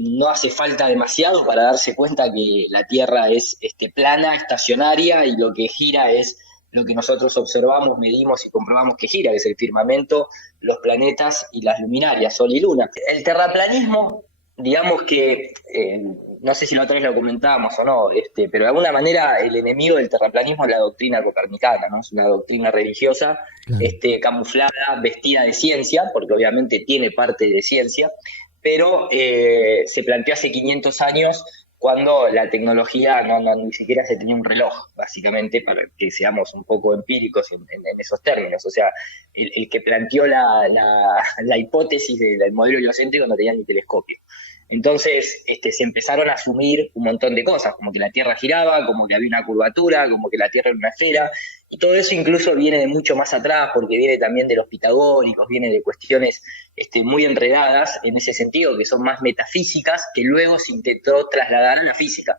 no hace falta demasiado para darse cuenta que la Tierra es plana, estacionaria, y lo que gira es lo que nosotros observamos, medimos y comprobamos que gira, que es el firmamento, los planetas y las luminarias, Sol y Luna. El terraplanismo, digamos que, no sé si la otra vez lo comentábamos o no, pero de alguna manera el enemigo del terraplanismo es la doctrina copernicana, ¿no? Es una doctrina religiosa, Claro. camuflada, vestida de ciencia, porque obviamente tiene parte de ciencia, pero se planteó hace 500 años cuando la tecnología ni siquiera se tenía un reloj, básicamente, para que seamos un poco empíricos en esos términos. O sea, el que planteó la hipótesis del modelo heliocéntrico no tenía ni telescopio. Entonces se empezaron a asumir un montón de cosas, como que la Tierra giraba, como que había una curvatura, como que la Tierra era una esfera, y todo eso incluso viene de mucho más atrás, porque viene también de los pitagóricos, viene de cuestiones muy enredadas en ese sentido, que son más metafísicas, que luego se intentó trasladar a la física.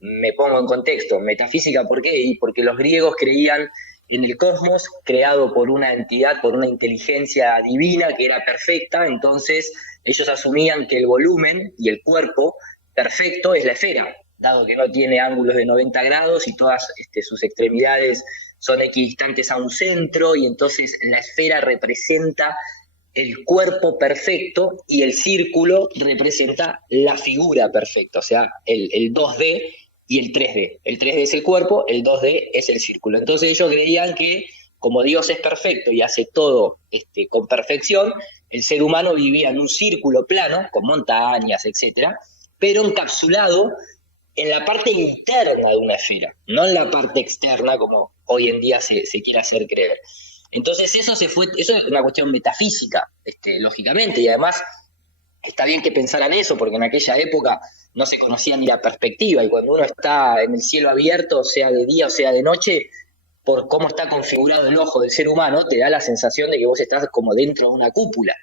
Me pongo en contexto, metafísica, ¿por qué? Y porque los griegos creían en el cosmos creado por una entidad, por una inteligencia divina que era perfecta, entonces ellos asumían que el volumen y el cuerpo perfecto es la esfera, dado que no tiene ángulos de 90 grados y todas sus extremidades son equidistantes a un centro, y entonces la esfera representa el cuerpo perfecto y el círculo representa la figura perfecta, o sea, el 2D y el 3D. El 3D es el cuerpo, el 2D es el círculo. Entonces ellos creían que como Dios es perfecto y hace todo con perfección, el ser humano vivía en un círculo plano, con montañas, etcétera, pero encapsulado en la parte interna de una esfera, no en la parte externa como hoy en día se quiere hacer creer. Entonces eso es una cuestión metafísica, lógicamente, y además está bien que pensaran eso, porque en aquella época no se conocía ni la perspectiva, y cuando uno está en el cielo abierto, sea de día o sea de noche, por cómo está configurado el ojo del ser humano, te da la sensación de que vos estás como dentro de una cúpula.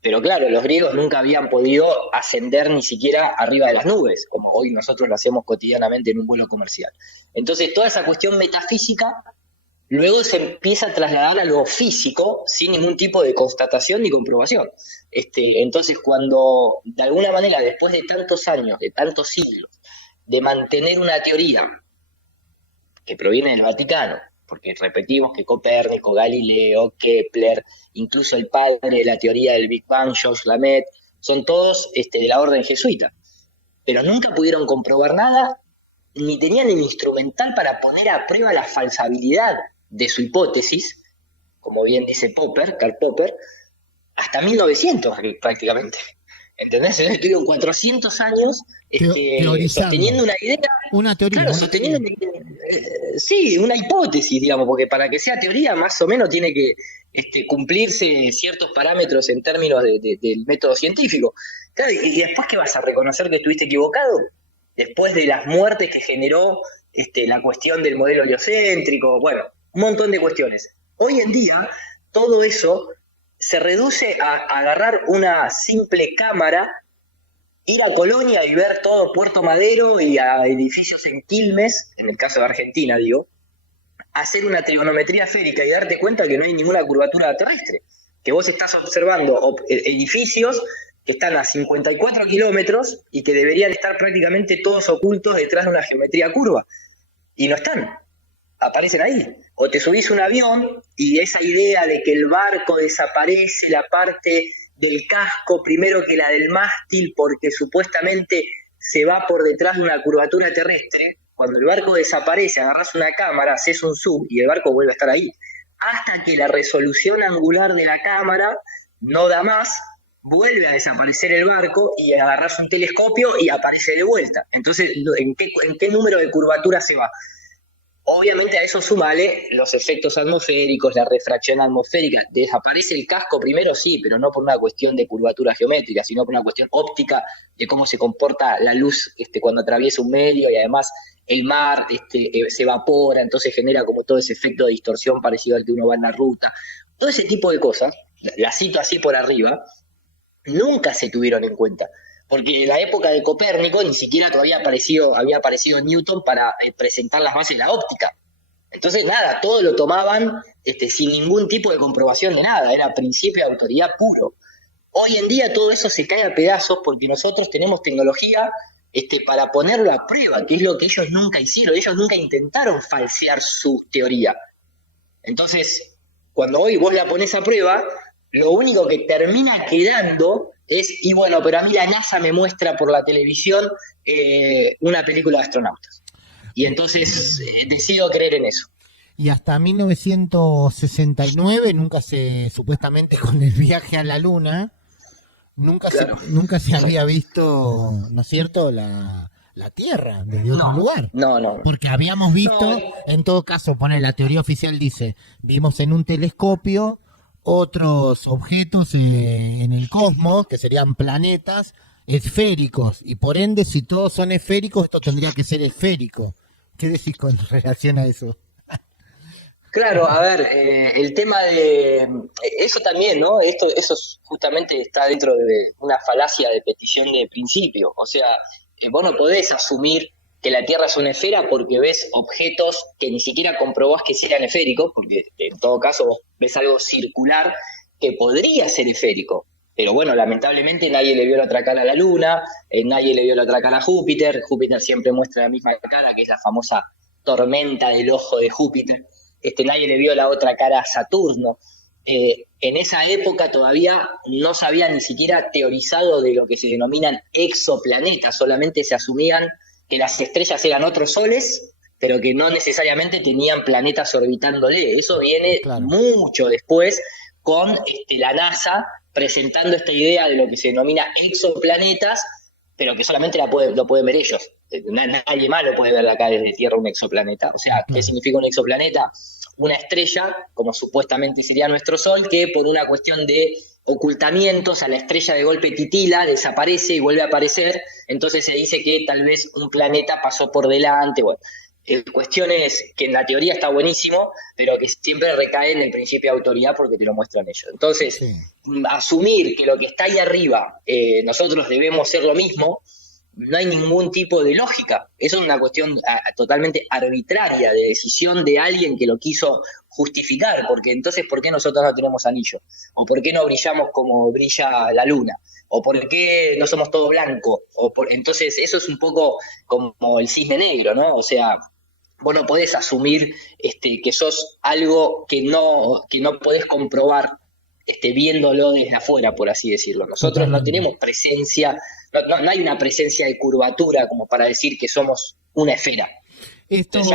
Pero claro, los griegos nunca habían podido ascender ni siquiera arriba de las nubes, como hoy nosotros lo hacemos cotidianamente en un vuelo comercial. Entonces, toda esa cuestión metafísica luego se empieza a trasladar a lo físico sin ningún tipo de constatación ni comprobación. Entonces, cuando de alguna manera, después de tantos años, de tantos siglos, de mantener una teoría que proviene del Vaticano, porque repetimos que Copérnico, Galileo, Kepler, incluso el padre de la teoría del Big Bang, Georges Lamet, son todos de la orden jesuita, pero nunca pudieron comprobar nada, ni tenían el instrumental para poner a prueba la falsabilidad de su hipótesis, como bien dice Karl Popper, hasta 1900 prácticamente. ¿Entendés? Estuvieron 400 años Teorizando. sosteniendo una idea, Una teoría, claro, una sosteniendo sí, una hipótesis, digamos, porque para que sea teoría más o menos tiene que cumplirse ciertos parámetros en términos del método científico. Claro, y después que vas a reconocer que estuviste equivocado, después de las muertes que generó la cuestión del modelo heliocéntrico, bueno, un montón de cuestiones. Hoy en día, todo eso se reduce a agarrar una simple cámara, ir a Colonia y ver todo Puerto Madero y a edificios en Quilmes, en el caso de Argentina, digo, hacer una trigonometría esférica y darte cuenta que no hay ninguna curvatura terrestre, que vos estás observando edificios que están a 54 kilómetros y que deberían estar prácticamente todos ocultos detrás de una geometría curva, y no están, aparecen ahí. O te subís un avión y esa idea de que el barco desaparece la parte del casco primero que la del mástil porque supuestamente se va por detrás de una curvatura terrestre, cuando el barco desaparece, agarrás una cámara, haces un zoom y el barco vuelve a estar ahí. Hasta que la resolución angular de la cámara no da más, vuelve a desaparecer el barco y agarrás un telescopio y aparece de vuelta. Entonces, ¿en qué número de curvatura se va? Obviamente a eso sumale los efectos atmosféricos, la refracción atmosférica. Desaparece el casco primero, sí, pero no por una cuestión de curvatura geométrica, sino por una cuestión óptica de cómo se comporta la luz cuando atraviesa un medio, y además el mar se evapora, entonces genera como todo ese efecto de distorsión parecido al que uno va en la ruta. Todo ese tipo de cosas, las cito así por arriba, nunca se tuvieron en cuenta. Porque en la época de Copérnico ni siquiera todavía había aparecido Newton para presentar las bases de la óptica. Entonces, nada, todo lo tomaban sin ningún tipo de comprobación de nada, era principio de autoridad puro. Hoy en día todo eso se cae a pedazos porque nosotros tenemos tecnología para ponerlo a prueba, que es lo que ellos nunca hicieron. Ellos nunca intentaron falsear su teoría. Entonces, cuando hoy vos la pones a prueba, lo único que termina quedando es, y bueno, pero a mí la NASA me muestra por la televisión una película de astronautas. Y entonces decido creer en eso. Y hasta 1969 supuestamente con el viaje a la Luna, Claro. nunca se había visto, ¿no es cierto?, la Tierra desde otro lugar. No. Porque habíamos visto, en todo caso, la teoría oficial dice, vimos en un telescopio otros objetos en el cosmos, que serían planetas esféricos, y por ende, si todos son esféricos, esto tendría que ser esférico. ¿Qué decís con relación a eso? Claro, a ver, el tema de eso también, ¿no? Eso justamente está dentro de una falacia de petición de principio. O sea, vos no podés asumir que la Tierra es una esfera porque ves objetos que ni siquiera comprobás que sean esféricos, porque en todo caso vos ves algo circular que podría ser esférico. Pero bueno, lamentablemente nadie le vio la otra cara a la Luna, nadie le vio la otra cara a Júpiter. Júpiter siempre muestra la misma cara, que es la famosa tormenta del ojo de Júpiter. Nadie le vio la otra cara a Saturno. En esa época todavía no se había ni siquiera teorizado de lo que se denominan exoplanetas, solamente se asumían que las estrellas eran otros soles, pero que no necesariamente tenían planetas orbitándole. Eso viene mucho después con la NASA presentando esta idea de lo que se denomina exoplanetas, pero que solamente lo pueden ver ellos. Nadie más lo puede ver acá desde Tierra un exoplaneta. O sea, ¿qué significa un exoplaneta? Una estrella, como supuestamente sería nuestro Sol, que por una cuestión de ocultamientos a la estrella de golpe titila, desaparece y vuelve a aparecer, entonces se dice que tal vez un planeta pasó por delante. Bueno, cuestión es que en la teoría está buenísimo, pero que siempre recae en el principio de autoridad porque te lo muestran ellos. Entonces, asumir que lo que está ahí arriba nosotros debemos ser lo mismo, no hay ningún tipo de lógica. Eso es una cuestión totalmente arbitraria, de decisión de alguien que lo quiso justificar, porque entonces, ¿por qué nosotros no tenemos anillo? ¿O por qué no brillamos como brilla la luna? ¿O por qué no somos todos blancos? Entonces, eso es un poco como el cisne negro, ¿no? O sea, vos no podés asumir que sos algo que no podés comprobar viéndolo desde afuera, por así decirlo. Nosotros no tenemos presencia, no hay una presencia de curvatura como para decir que somos una esfera. Esto se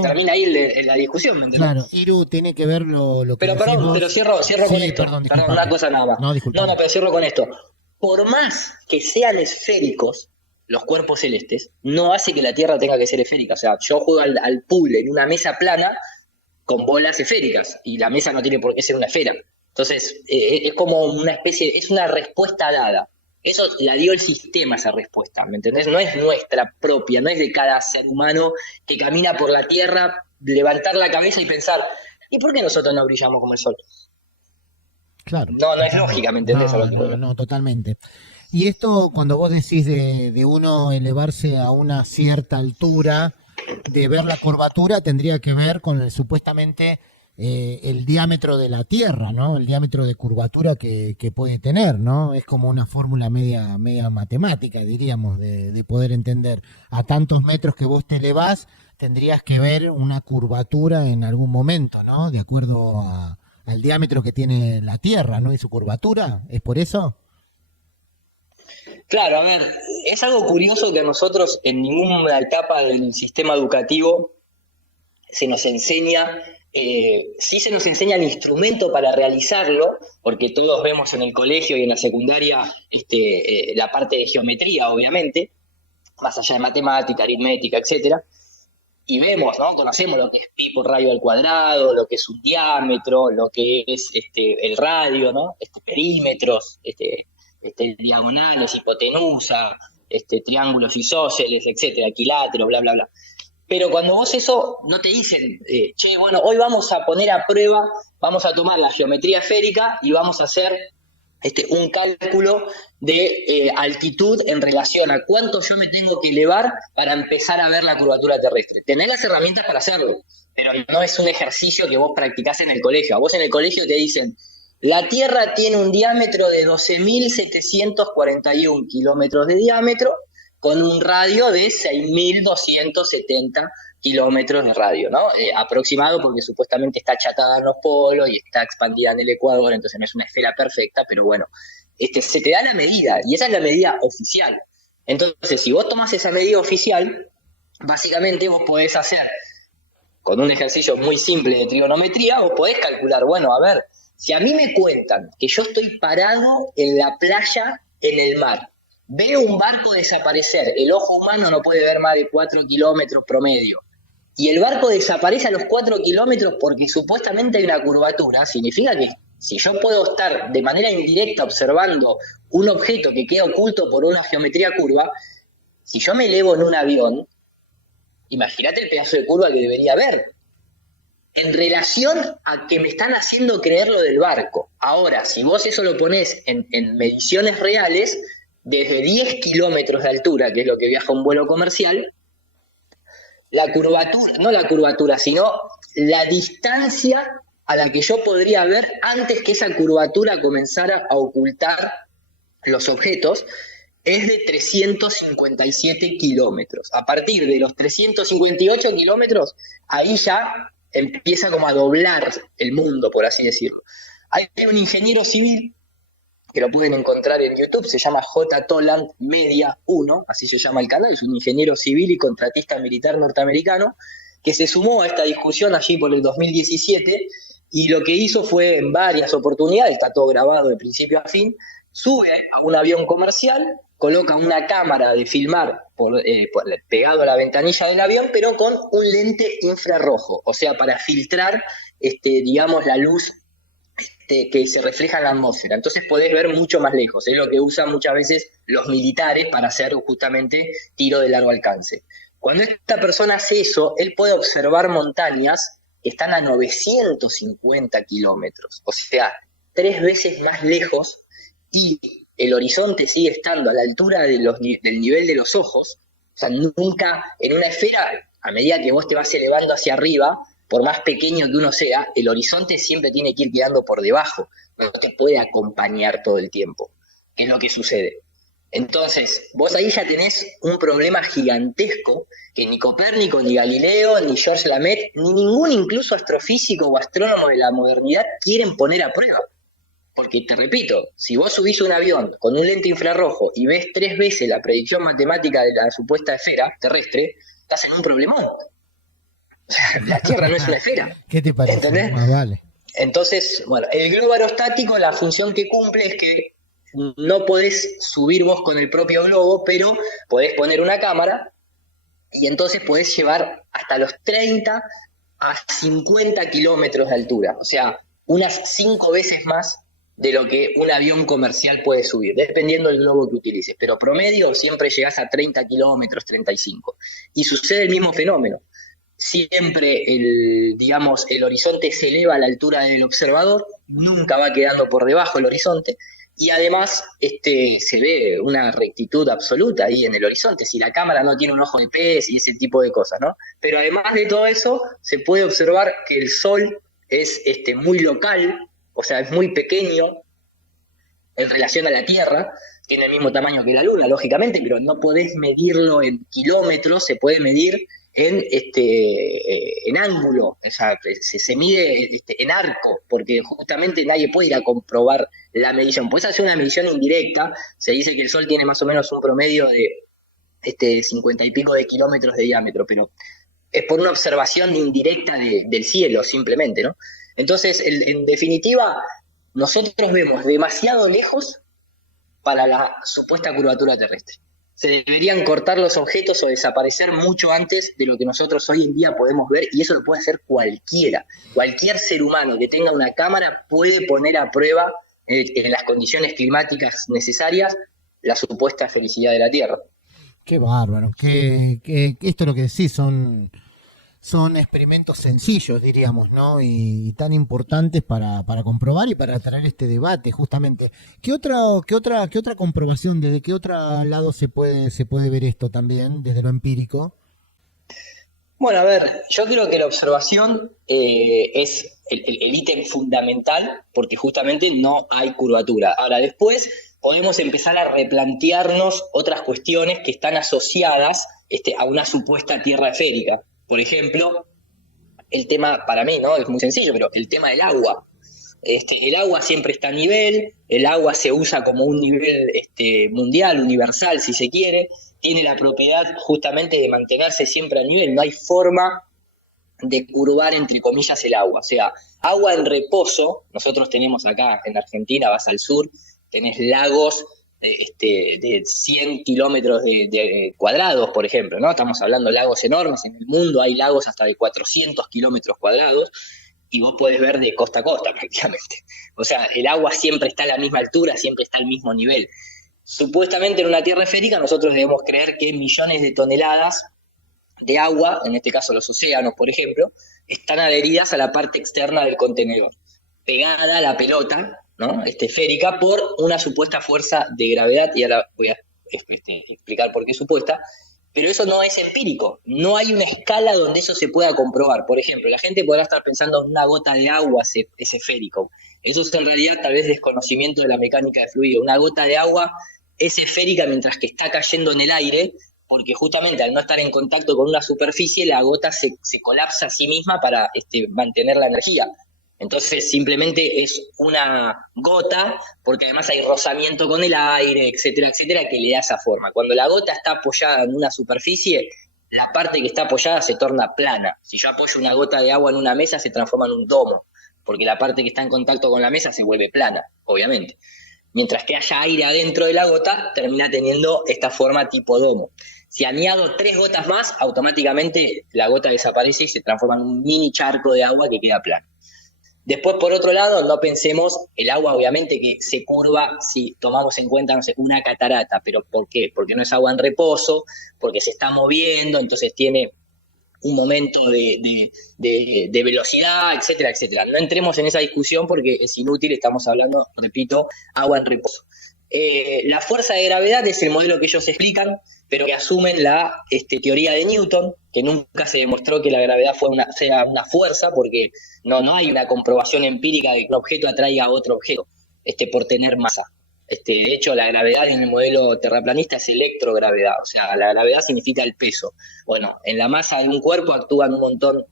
termina ahí en la discusión, ¿me entiendes? Claro, Iru, tiene que ver lo que pero cierro con esto. Perdón, una cosa nada más. Pero cierro con esto. Por más que sean esféricos los cuerpos celestes, no hace que la Tierra tenga que ser esférica. O sea, yo juego al pool en una mesa plana con bolas esféricas, y la mesa no tiene por qué ser una esfera. Entonces, es como una especie, es una respuesta dada. Eso la dio el sistema, esa respuesta, ¿me entendés? No es nuestra propia, no es de cada ser humano que camina por la Tierra, levantar la cabeza y pensar, ¿y por qué nosotros no brillamos como el Sol? Claro. No es lógica, ¿me entendés? No, totalmente. Y esto, cuando vos decís de uno elevarse a una cierta altura, de ver la curvatura, tendría que ver con supuestamente el diámetro de la Tierra, ¿no? El diámetro de curvatura que puede tener, ¿no? Es como una fórmula media matemática, diríamos, de poder entender. A tantos metros que vos te elevás, tendrías que ver una curvatura en algún momento, ¿no? De acuerdo al diámetro que tiene la Tierra, ¿no? Y su curvatura, ¿es por eso? Claro, a ver, es algo curioso que a nosotros en ninguna etapa del sistema educativo se nos enseña, sí se nos enseña el instrumento para realizarlo, porque todos vemos en el colegio y en la secundaria la parte de geometría, obviamente, más allá de matemática, aritmética, etcétera, y vemos, ¿no? Conocemos lo que es pi por radio al cuadrado, lo que es un diámetro, lo que es el radio, ¿no? Perímetros, diagonales, hipotenusa, triángulos isósceles, etcétera, equilátero, bla, bla, bla. Pero cuando vos eso, no te dicen, bueno, hoy vamos a poner a prueba, vamos a tomar la geometría esférica y vamos a hacer un cálculo de altitud en relación a cuánto yo me tengo que elevar para empezar a ver la curvatura terrestre. Tenés las herramientas para hacerlo, pero no es un ejercicio que vos practicás en el colegio. A vos en el colegio te dicen, La Tierra tiene un diámetro de 12.741 kilómetros de diámetro, con un radio de 6.270 kilómetros de radio, ¿no? Aproximado porque supuestamente está achatada en los polos y está expandida en el Ecuador, entonces no es una esfera perfecta, pero bueno, se te da la medida, y esa es la medida oficial. Entonces, si vos tomás esa medida oficial, básicamente vos podés hacer, con un ejercicio muy simple de trigonometría, vos podés calcular, bueno, a ver, si a mí me cuentan que yo estoy parado en la playa, en el mar, veo un barco desaparecer, el ojo humano no puede ver más de 4 kilómetros promedio, y el barco desaparece a los 4 kilómetros porque supuestamente hay una curvatura, significa que si yo puedo estar de manera indirecta observando un objeto que queda oculto por una geometría curva, si yo me elevo en un avión, imagínate el pedazo de curva que debería haber en relación a que me están haciendo creer lo del barco. Ahora, si vos eso lo ponés en mediciones reales, desde 10 kilómetros de altura, que es lo que viaja un vuelo comercial, la curvatura, no la curvatura, sino la distancia a la que yo podría ver antes que esa curvatura comenzara a ocultar los objetos, es de 357 kilómetros. A partir de los 358 kilómetros, ahí ya empieza como a doblar el mundo, por así decirlo. Hay un ingeniero civil que lo pueden encontrar en YouTube, se llama J. Toland Media 1, así se llama el canal, es un ingeniero civil y contratista militar norteamericano, que se sumó a esta discusión allí por el 2017, y lo que hizo fue en varias oportunidades, está todo grabado de principio a fin, sube a un avión comercial, coloca una cámara de filmar pegado a la ventanilla del avión, pero con un lente infrarrojo, o sea, para filtrar, digamos, la luz que se refleja en la atmósfera. Entonces podés ver mucho más lejos. Es lo que usan muchas veces los militares para hacer justamente tiro de largo alcance. Cuando esta persona hace eso, él puede observar montañas que están a 950 kilómetros, o sea, 3 veces más lejos, y el horizonte sigue estando a la altura de del nivel de los ojos. O sea, nunca en una esfera, a medida que vos te vas elevando hacia arriba, por más pequeño que uno sea, el horizonte siempre tiene que ir quedando por debajo, no te puede acompañar todo el tiempo, que es lo que sucede. Entonces, vos ahí ya tenés un problema gigantesco que ni Copérnico, ni Galileo, ni Georges Lemaître, ni ningún incluso astrofísico o astrónomo de la modernidad quieren poner a prueba. Porque, te repito, si vos subís un avión con un lente infrarrojo y ves 3 veces la predicción matemática de la supuesta esfera terrestre, estás en un problemón. La Tierra no es una esfera. ¿Qué te parece? ¿Entendés? Vale. Entonces, bueno, el globo aerostático, la función que cumple es que no podés subir vos con el propio globo, pero podés poner una cámara y entonces podés llevar hasta los 30 a 50 kilómetros de altura. O sea, unas 5 veces más de lo que un avión comercial puede subir, dependiendo del globo que utilices. Pero promedio siempre llegás a 30 kilómetros, 35. Y sucede el mismo fenómeno. Siempre el horizonte se eleva a la altura del observador, nunca va quedando por debajo el horizonte, y además se ve una rectitud absoluta ahí en el horizonte, si la cámara no tiene un ojo de pez y ese tipo de cosas, ¿no? Pero además de todo eso, se puede observar que el Sol es muy local, o sea, es muy pequeño en relación a la Tierra, tiene el mismo tamaño que la Luna, lógicamente, pero no podés medirlo en kilómetros, se puede medir en ángulo, o sea, se mide en arco, porque justamente nadie puede ir a comprobar la medición. Puedes hacer una medición indirecta, se dice que el Sol tiene más o menos un promedio de 50 y pico de kilómetros de diámetro, pero es por una observación indirecta del cielo, simplemente, ¿no? Entonces, en definitiva, nosotros vemos demasiado lejos para la supuesta curvatura terrestre. Se deberían cortar los objetos o desaparecer mucho antes de lo que nosotros hoy en día podemos ver, y eso lo puede hacer cualquiera. Cualquier ser humano que tenga una cámara puede poner a prueba, en las condiciones climáticas necesarias, la supuesta felicidad de la Tierra. Qué bárbaro. Esto es lo que decís, son experimentos sencillos, diríamos, ¿no? Y tan importantes para comprobar y para traer este debate, justamente. ¿Qué otra comprobación, desde qué otro lado se puede ver esto también, desde lo empírico? Bueno, a ver, yo creo que la observación es el ítem fundamental porque justamente no hay curvatura. Ahora, después podemos empezar a replantearnos otras cuestiones que están asociadas a una supuesta tierra esférica. Por ejemplo, el tema, para mí, ¿no? Es muy sencillo, pero el tema del agua. El agua siempre está a nivel, el agua se usa como un nivel mundial, universal, si se quiere, tiene la propiedad justamente de mantenerse siempre a nivel, no hay forma de curvar, entre comillas, el agua. O sea, agua en reposo, nosotros tenemos acá en Argentina, vas al sur, tenés lagos de 100 kilómetros de cuadrados, por ejemplo, ¿no? Estamos hablando de lagos enormes, en el mundo hay lagos hasta de 400 kilómetros cuadrados, y vos podés ver de costa a costa prácticamente. O sea, el agua siempre está a la misma altura, siempre está al mismo nivel. Supuestamente en una tierra esférica nosotros debemos creer que millones de toneladas de agua, en este caso los océanos, por ejemplo, están adheridas a la parte externa del contenedor, pegada a la pelota, ¿no? Esférica, por una supuesta fuerza de gravedad, y ahora voy a explicar por qué supuesta, pero eso no es empírico, no hay una escala donde eso se pueda comprobar. Por ejemplo, la gente podrá estar pensando en una gota de agua es esférico, eso es en realidad tal vez desconocimiento de la mecánica de fluido. Una gota de agua es esférica mientras que está cayendo en el aire, porque justamente al no estar en contacto con una superficie, la gota se colapsa a sí misma para mantener la energía. Entonces simplemente es una gota, porque además hay rozamiento con el aire, etcétera, etcétera, que le da esa forma. Cuando la gota está apoyada en una superficie, la parte que está apoyada se torna plana. Si yo apoyo una gota de agua en una mesa, se transforma en un domo, porque la parte que está en contacto con la mesa se vuelve plana, obviamente. Mientras que haya aire adentro de la gota, termina teniendo esta forma tipo domo. Si añado 3 gotas más, automáticamente la gota desaparece y se transforma en un mini charco de agua que queda plano. Después, por otro lado, no pensemos, el agua obviamente que se curva si tomamos en cuenta, no sé, una catarata, pero ¿por qué? Porque no es agua en reposo, porque se está moviendo, entonces tiene un momento de velocidad, etcétera, etcétera. No entremos en esa discusión porque es inútil, estamos hablando, repito, agua en reposo. La fuerza de gravedad es el modelo que ellos explican, pero que asumen la teoría de Newton, que nunca se demostró que la gravedad sea una fuerza, porque no hay una comprobación empírica de que un objeto atraiga a otro objeto por tener masa. De hecho, la gravedad en el modelo terraplanista es electrogravedad, o sea, la gravedad significa el peso. Bueno, en la masa de un cuerpo actúan un montón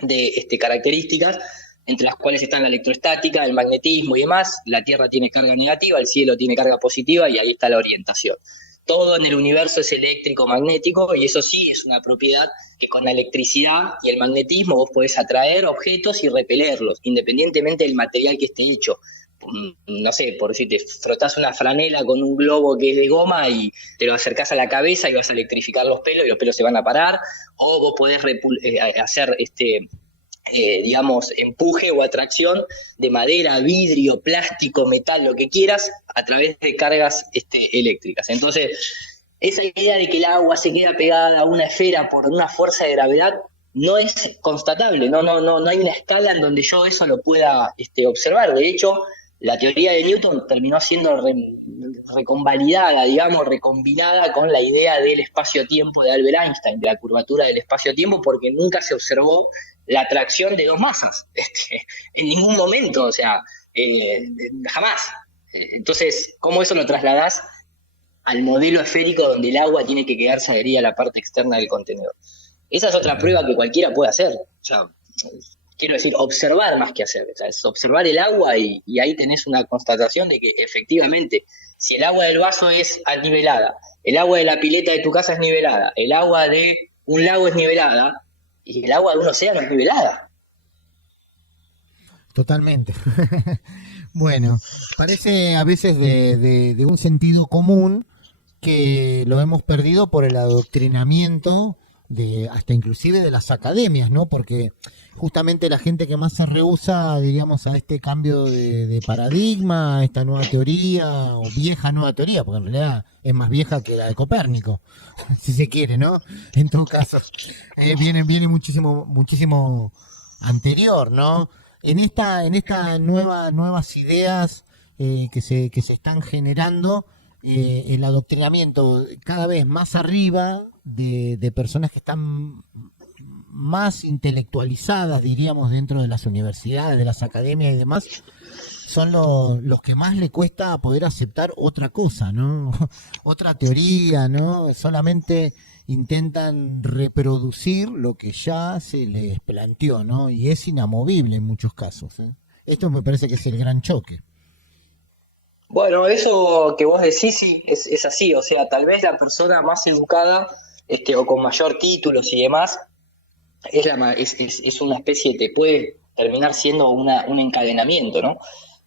de características, entre las cuales están la electroestática, el magnetismo y demás. La Tierra tiene carga negativa, el cielo tiene carga positiva y ahí está la orientación. Todo en el universo es eléctrico, magnético, y eso sí es una propiedad que con la electricidad y el magnetismo vos podés atraer objetos y repelerlos, independientemente del material que esté hecho. No sé, por decirte, frotás una franela con un globo que es de goma y te lo acercás a la cabeza y vas a electrificar los pelos y los pelos se van a parar, o vos podés hacer digamos, empuje o atracción de madera, vidrio, plástico, metal, lo que quieras, a través de cargas eléctricas. Entonces, esa idea de que el agua se queda pegada a una esfera por una fuerza de gravedad no es constatable, no hay una escala en donde yo eso lo pueda observar. De hecho, la teoría de Newton terminó siendo reconvalidada, digamos, recombinada con la idea del espacio-tiempo de Albert Einstein, de la curvatura del espacio-tiempo, porque nunca se observó la atracción de dos masas, en ningún momento, o sea, jamás. Entonces, ¿cómo eso lo trasladás al modelo esférico donde el agua tiene que quedarse adherida a la parte externa del contenedor? Esa es otra prueba que cualquiera puede hacer. O sea, quiero decir, observar más que hacer. O sea, es observar el agua y ahí tenés una constatación de que efectivamente, si el agua del vaso es nivelada, el agua de la pileta de tu casa es nivelada, el agua de un lago es nivelada, y el agua de un océano es nivelada. Totalmente. Bueno, parece a veces de un sentido común que lo hemos perdido por el adoctrinamiento de hasta inclusive de las academias, ¿no? Porque justamente la gente que más se rehúsa, diríamos, a este cambio de paradigma, a esta nueva teoría, o vieja nueva teoría, porque en realidad es más vieja que la de Copérnico, si se quiere, ¿no? En todo caso, viene muchísimo anterior, ¿no? En esta nuevas ideas que se están generando, el adoctrinamiento cada vez más arriba de personas que están más intelectualizadas, diríamos, dentro de las universidades, de las academias y demás, son los que más le cuesta poder aceptar otra cosa, ¿no? Otra teoría, ¿no? Solamente intentan reproducir lo que ya se les planteó, ¿no? Y es inamovible en muchos casos, ¿eh? Esto me parece que es el gran choque. Bueno, eso que vos decís sí, es así, o sea, tal vez la persona más educada, o con mayor títulos y demás, es una especie, te puede terminar siendo un encadenamiento, ¿no?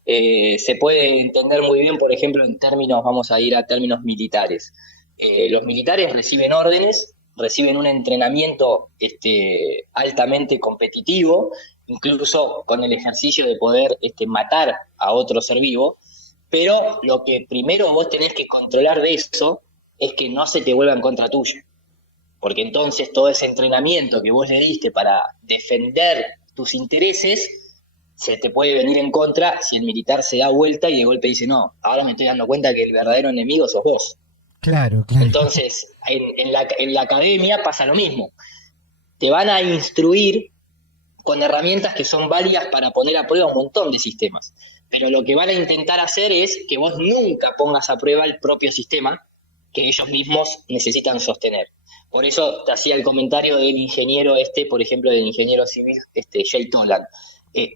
Se puede entender muy bien, por ejemplo, en términos, vamos a ir a términos militares. Los militares reciben órdenes, reciben un entrenamiento altamente competitivo, incluso con el ejercicio de poder matar a otro ser vivo, pero lo que primero vos tenés que controlar de eso es que no se te vuelva en contra tuyo, porque entonces todo ese entrenamiento que vos le diste para defender tus intereses se te puede venir en contra si el militar se da vuelta y de golpe dice, no, ahora me estoy dando cuenta que el verdadero enemigo sos vos. Claro, claro. Entonces, en la academia pasa lo mismo. Te van a instruir con herramientas que son válidas para poner a prueba un montón de sistemas. Pero lo que van a intentar hacer es que vos nunca pongas a prueba el propio sistema que ellos mismos necesitan sostener. Por eso te hacía el comentario del ingeniero por ejemplo, del ingeniero civil, Jay Toland.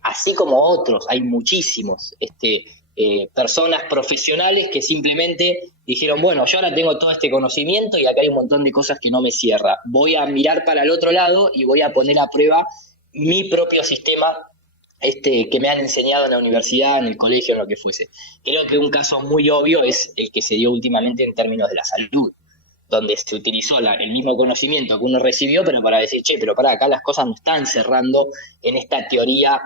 Así como otros, hay muchísimos personas profesionales que simplemente dijeron, bueno, yo ahora tengo todo este conocimiento y acá hay un montón de cosas que no me cierra. Voy a mirar para el otro lado y voy a poner a prueba mi propio sistema que me han enseñado en la universidad, en el colegio, en lo que fuese. Creo que un caso muy obvio es el que se dio últimamente en términos de la salud, donde se utilizó el mismo conocimiento que uno recibió, pero para decir, che, pero para acá las cosas no están cerrando en esta teoría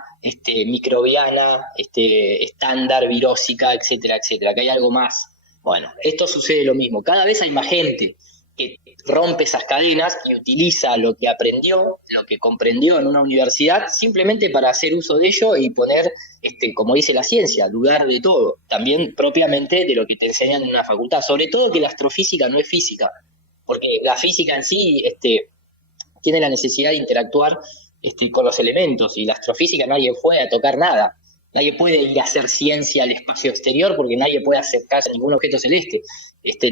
microbiana, estándar, virósica, etcétera, etcétera, que hay algo más. Bueno, esto sucede lo mismo. Cada vez hay más gente que rompe esas cadenas y utiliza lo que aprendió, lo que comprendió en una universidad, simplemente para hacer uso de ello y poner, como dice la ciencia, dudar de todo, también propiamente de lo que te enseñan en una facultad, sobre todo que la astrofísica no es física, porque la física en sí tiene la necesidad de interactuar con los elementos, y la astrofísica nadie puede a tocar nada. Nadie puede ir a hacer ciencia al espacio exterior porque nadie puede acercarse a ningún objeto celeste,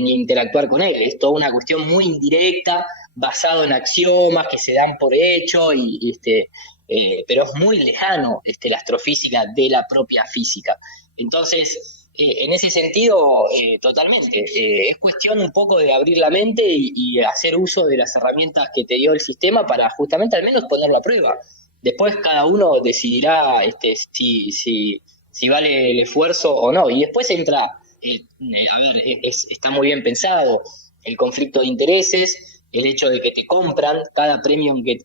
ni interactuar con él. Es toda una cuestión muy indirecta, basado en axiomas que se dan por hecho, pero es muy lejano la astrofísica de la propia física. Entonces, en ese sentido, totalmente. Es cuestión un poco de abrir la mente y hacer uso de las herramientas que te dio el sistema para justamente al menos ponerlo a prueba. Después cada uno decidirá si vale el esfuerzo o no. Y después entra, a ver, está muy bien pensado, el conflicto de intereses, el hecho de que te compran, cada premio que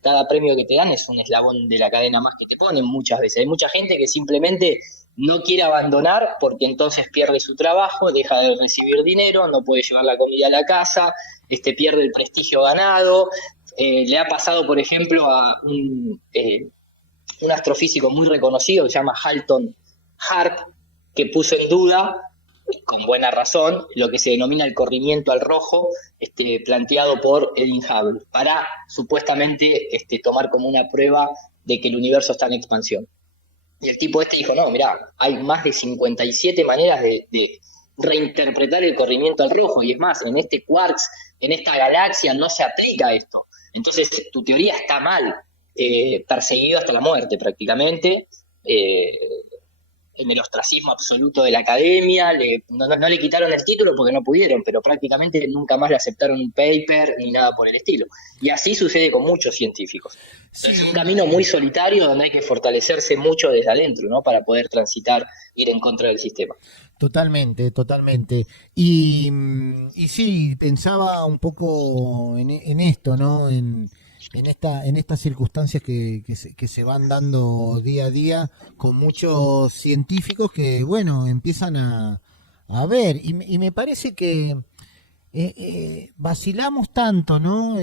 te dan es un eslabón de la cadena más que te ponen muchas veces. Hay mucha gente que simplemente no quiere abandonar porque entonces pierde su trabajo, deja de recibir dinero, no puede llevar la comida a la casa, pierde el prestigio ganado. Le ha pasado, por ejemplo, a un astrofísico muy reconocido que se llama Halton Hart, que puso en duda, con buena razón, lo que se denomina el corrimiento al rojo, planteado por Edwin Hubble, para supuestamente tomar como una prueba de que el universo está en expansión. Y el tipo dijo, no, mirá, hay más de 57 maneras de reinterpretar el corrimiento al rojo, y es más, en este quarks, en esta galaxia, no se aplica esto. Entonces, tu teoría está mal, perseguido hasta la muerte prácticamente, en el ostracismo absoluto de la academia, no le quitaron el título porque no pudieron, pero prácticamente nunca más le aceptaron un paper ni nada por el estilo. Y así sucede con muchos científicos. Sí. Es un camino muy solitario donde hay que fortalecerse mucho desde adentro, ¿no? Para poder transitar, ir en contra del sistema. Totalmente, totalmente. Y sí, pensaba un poco en esto, ¿no? En estas circunstancias que se van dando día a día con muchos científicos que, bueno, empiezan a ver. Y me parece que vacilamos tanto, ¿no?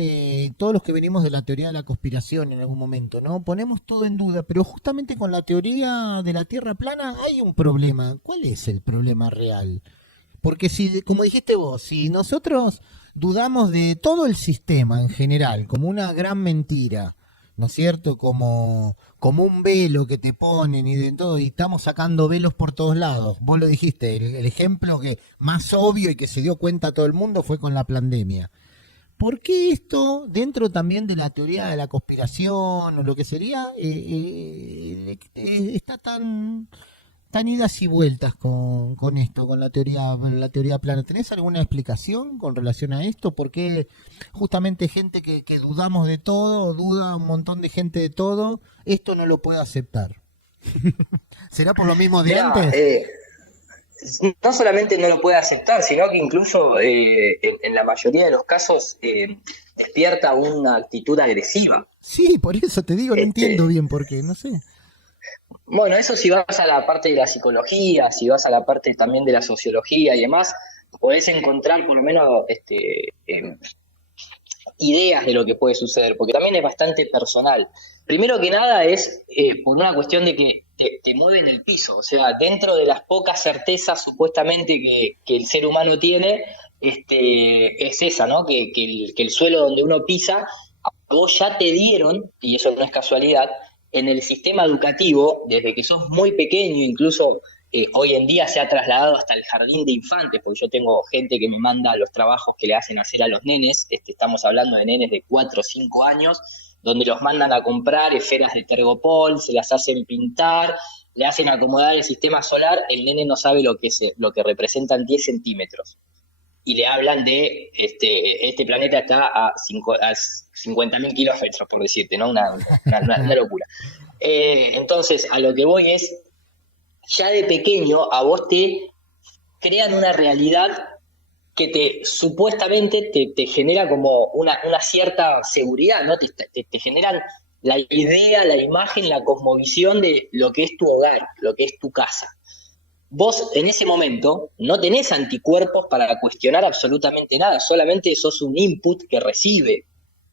Todos los que venimos de la teoría de la conspiración en algún momento, ¿no? Ponemos todo en duda, pero justamente con la teoría de la Tierra plana hay un problema. ¿Cuál es el problema real? Porque si, como dijiste vos, si nosotros dudamos de todo el sistema en general como una gran mentira, ¿no es cierto? Como un velo que te ponen y de todo, y estamos sacando velos por todos lados. Vos lo dijiste, el ejemplo que más obvio y que se dio cuenta todo el mundo fue con la pandemia. ¿Por qué esto, dentro también de la teoría de la conspiración o lo que sería, está tan idas y vueltas con esto, con la teoría plana? ¿Tenés alguna explicación con relación a esto? ¿Por qué justamente gente que dudamos de todo, duda un montón de gente de todo, esto no lo puede aceptar? ¿Será por lo mismo de Mirá, antes? no solamente no lo puede aceptar, sino que incluso en la mayoría de los casos despierta una actitud agresiva. Sí, por eso te digo, no entiendo Este, bien por qué, no sé. bueno, eso si vas a la parte de la psicología, si vas a la parte también de la sociología y demás, podés encontrar por lo menos ideas de lo que puede suceder, porque también es bastante personal. Primero que nada es por una cuestión de que te mueven el piso, o sea, dentro de las pocas certezas supuestamente que el ser humano tiene, es esa, ¿no? Que el suelo donde uno pisa, a vos ya te dieron, y eso no es casualidad, en el sistema educativo, desde que sos muy pequeño, incluso hoy en día se ha trasladado hasta el jardín de infantes, porque yo tengo gente que me manda los trabajos que le hacen hacer a los nenes, estamos hablando de nenes de 4 o 5 años, donde los mandan a comprar esferas de tergopol, se las hacen pintar, le hacen acomodar el sistema solar, el nene no sabe lo que representan 10 centímetros. Y le hablan de este planeta está a 50.000 kilómetros, por decirte, ¿no? Una locura. Entonces, a lo que voy es, ya de pequeño a vos te crean una realidad que supuestamente te genera como una cierta seguridad, ¿no? Te generan la idea, la imagen, la cosmovisión de lo que es tu hogar, lo que es tu casa. Vos en ese momento no tenés anticuerpos para cuestionar absolutamente nada, solamente sos un input que recibe,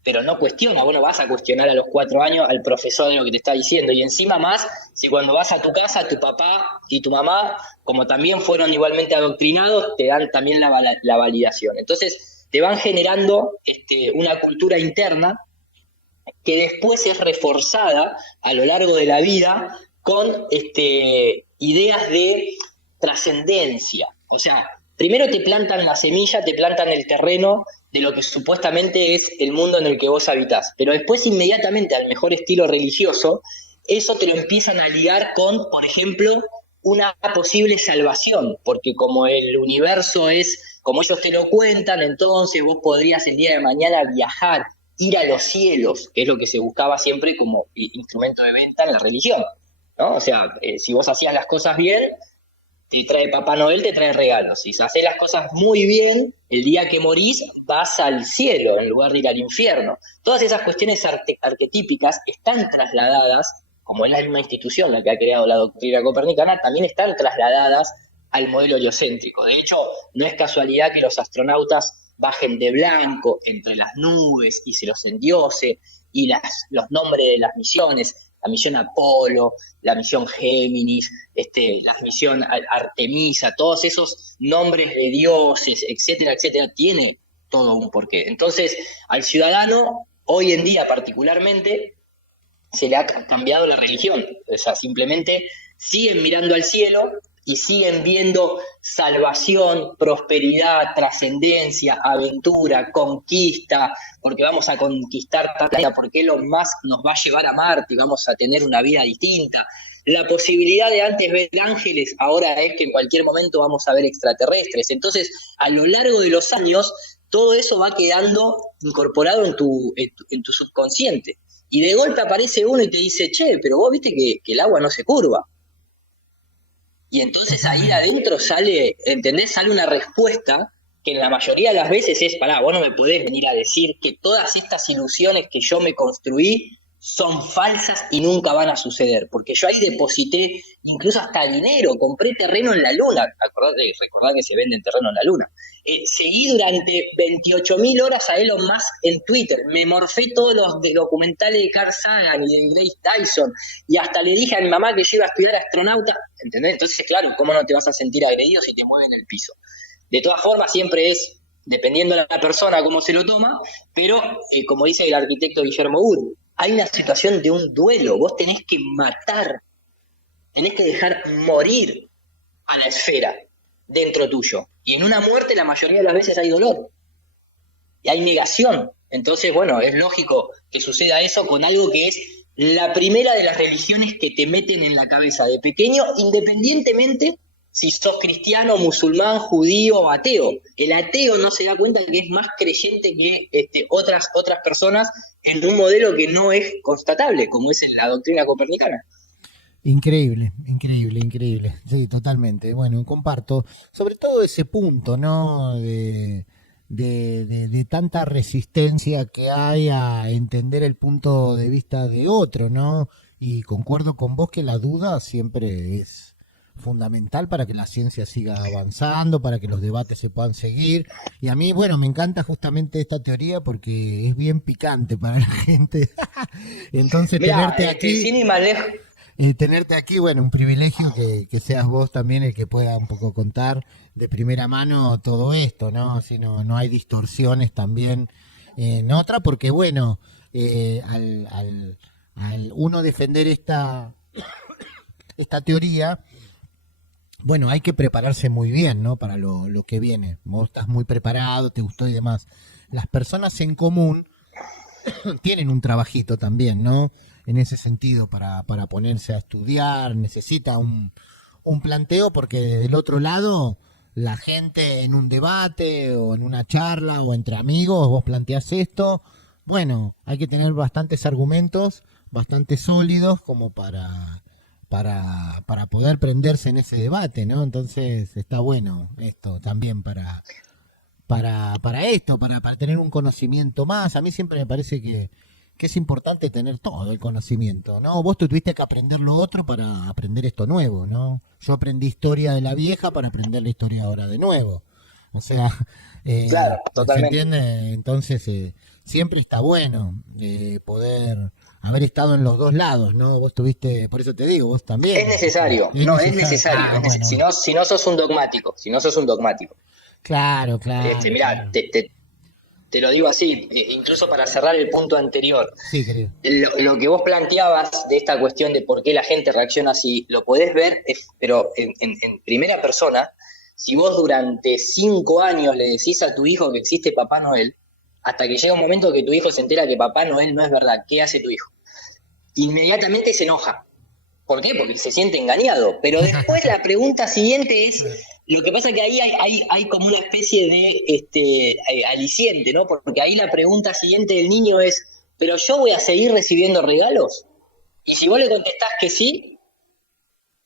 pero no cuestiona. Vos no vas a cuestionar a los 4 años al profesor de lo que te está diciendo, y encima más, si cuando vas a tu casa, tu papá y tu mamá, como también fueron igualmente adoctrinados, te dan también la validación. Entonces, te van generando una cultura interna que después es reforzada a lo largo de la vida con ideas de trascendencia. O sea, primero te plantan la semilla, te plantan el terreno de lo que supuestamente es el mundo en el que vos habitás, pero después inmediatamente al mejor estilo religioso, eso te lo empiezan a ligar con, por ejemplo, una posible salvación, porque como el universo es como ellos te lo cuentan, entonces vos podrías el día de mañana viajar, ir a los cielos, que es lo que se buscaba siempre como instrumento de venta en la religión, ¿no? O sea, si vos hacías las cosas bien, te trae Papá Noel, te trae regalos. Si haces las cosas muy bien, el día que morís vas al cielo en lugar de ir al infierno. Todas esas cuestiones arquetípicas están trasladadas, como es la misma institución la que ha creado la doctrina copernicana, también están trasladadas al modelo heliocéntrico. De hecho, no es casualidad que los astronautas bajen de blanco entre las nubes y se los endiose, y los nombres de las misiones, la misión Apolo, la misión Géminis, la misión Artemisa, todos esos nombres de dioses, etcétera, etcétera, tiene todo un porqué. Entonces, al ciudadano, hoy en día particularmente, se le ha cambiado la religión. O sea, simplemente siguen mirando al cielo y siguen viendo salvación, prosperidad, trascendencia, aventura, conquista, porque vamos a conquistar planeta, porque Elon Musk nos va a llevar a Marte y vamos a tener una vida distinta. La posibilidad de antes ver ángeles, ahora es que en cualquier momento vamos a ver extraterrestres. Entonces, a lo largo de los años, todo eso va quedando incorporado en tu subconsciente. Y de golpe aparece uno y te dice, che, pero vos viste que el agua no se curva. Y entonces ahí Totalmente. adentro sale, ¿entendés? Sale una respuesta que en la mayoría de las veces es, pará, vos no me podés venir a decir que todas estas ilusiones que yo me construí son falsas y nunca van a suceder, porque yo ahí deposité incluso hasta dinero, compré terreno en la luna, recordad que se venden terreno en la luna, seguí durante 28.000 horas a Elon Musk en Twitter, me morfé todos los documentales de Carl Sagan y de Grace Tyson, y hasta le dije a mi mamá que yo iba a estudiar astronauta, ¿entendés? Entonces, claro, ¿cómo no te vas a sentir agredido si te mueven el piso? De todas formas, siempre dependiendo de la persona cómo se lo toma, pero como dice el arquitecto Guillermo Ur, hay una situación de un duelo, vos tenés que matar, tenés que dejar morir a la esfera dentro tuyo. Y en una muerte la mayoría de las veces hay dolor, y hay negación. Entonces, bueno, es lógico que suceda eso con algo que es la primera de las religiones que te meten en la cabeza de pequeño, independientemente si sos cristiano, musulmán, judío o ateo. El ateo no se da cuenta que es más creyente que otras personas en un modelo que no es constatable, como es en la doctrina copernicana. Increíble, increíble, increíble. Sí, totalmente. Bueno, comparto. Sobre todo ese punto, ¿no? De tanta resistencia que hay a entender el punto de vista de otro, ¿no? Y concuerdo con vos que la duda siempre es fundamental para que la ciencia siga avanzando, para que los debates se puedan seguir. Y a mí, bueno, me encanta justamente esta teoría porque es bien picante para la gente. Entonces, Mira, tenerte aquí, sin ir más lejos, tenerte aquí, bueno, un privilegio que seas vos también el que pueda un poco contar de primera mano todo esto, ¿no? Así no hay distorsiones también en otra, porque bueno, al uno defender esta teoría, bueno, hay que prepararse muy bien, ¿no? Para lo que viene. Vos estás muy preparado, te gustó y demás. Las personas en común tienen un trabajito también, ¿no? En ese sentido, para ponerse a estudiar, necesita un planteo porque del otro lado, la gente en un debate o en una charla o entre amigos, vos planteás esto, bueno, hay que tener bastantes argumentos, bastante sólidos como para poder prenderse en ese debate, ¿no? Entonces está bueno esto también para esto, para tener un conocimiento más. A mí siempre me parece que es importante tener todo el conocimiento, ¿no? Vos tuviste que aprender lo otro para aprender esto nuevo, ¿no? Yo aprendí historia de la vieja para aprender la historia ahora de nuevo. O sea, claro, ¿se totalmente. entiende? Entonces, siempre está bueno poder haber estado en los dos lados, ¿no? Vos tuviste, por eso te digo, vos Es también. necesario, Es no, es necesario. necesario. Ah, bueno, Si bueno. no, si no sos un dogmático, si no sos un dogmático. Claro, claro, Mirá, claro. te lo digo así, incluso para cerrar el punto anterior. Sí, querido. Lo que vos planteabas de esta cuestión de por qué la gente reacciona así, lo podés ver, pero en primera persona. Si vos durante 5 años le decís a tu hijo que existe Papá Noel, hasta que llega un momento que tu hijo se entera que Papá Noel no es verdad, ¿qué hace tu hijo? Inmediatamente se enoja. ¿Por qué? Porque se siente engañado. Pero después la pregunta siguiente es, lo que pasa es que ahí hay como una especie de aliciente, ¿no? Porque ahí la pregunta siguiente del niño es, ¿pero yo voy a seguir recibiendo regalos? Y si vos le contestás que sí,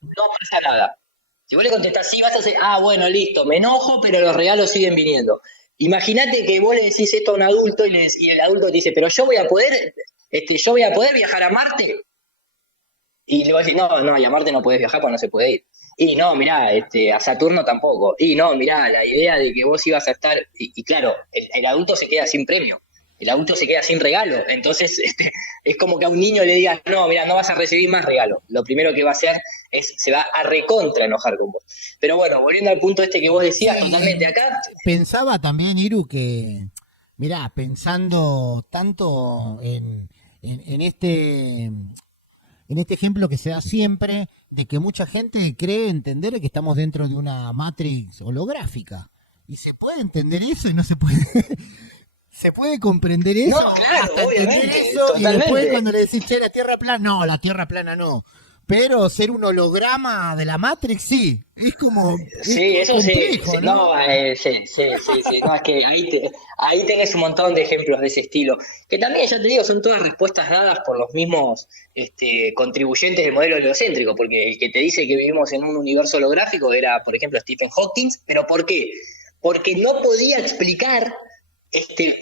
no pasa nada. Si vos le contestás sí, vas a hacer, bueno, listo, me enojo, pero los regalos siguen viniendo. Imagínate que vos le decís esto a un adulto y el adulto te dice, pero yo voy a poder viajar a Marte. Y le voy a decir, no, y a Marte no podés viajar porque no se puede ir. Y no, mirá, a Saturno tampoco. Y no, mirá, la idea de que vos ibas a estar. Y claro, el adulto se queda sin premio. El adulto se queda sin regalo. Entonces, es como que a un niño le digas, no, mirá, no vas a recibir más regalo. Lo primero que va a hacer se va a recontra enojar con vos. Pero bueno, volviendo al punto que vos decías, Sí, totalmente acá. pensaba también, Iru, que, mirá, pensando tanto en este ejemplo que se da siempre, de que mucha gente cree entender que estamos dentro de una matrix holográfica. Y se puede entender eso y no se puede. Se puede comprender No, eso, claro, hasta entender obviamente, eso, y después totalmente. cuando le decís, che, la Tierra plana, no, la Tierra plana no. Pero ser un holograma de la Matrix, sí. Es como, es Sí, eso sí, sí, complejo, ¿no? no, sí, no, es que ahí tenés un montón de ejemplos de ese estilo, que también, ya te digo, son todas respuestas dadas por los mismos contribuyentes del modelo heliocéntrico, porque el que te dice que vivimos en un universo holográfico era, por ejemplo, Stephen Hawking, pero ¿por qué? Porque no podía explicar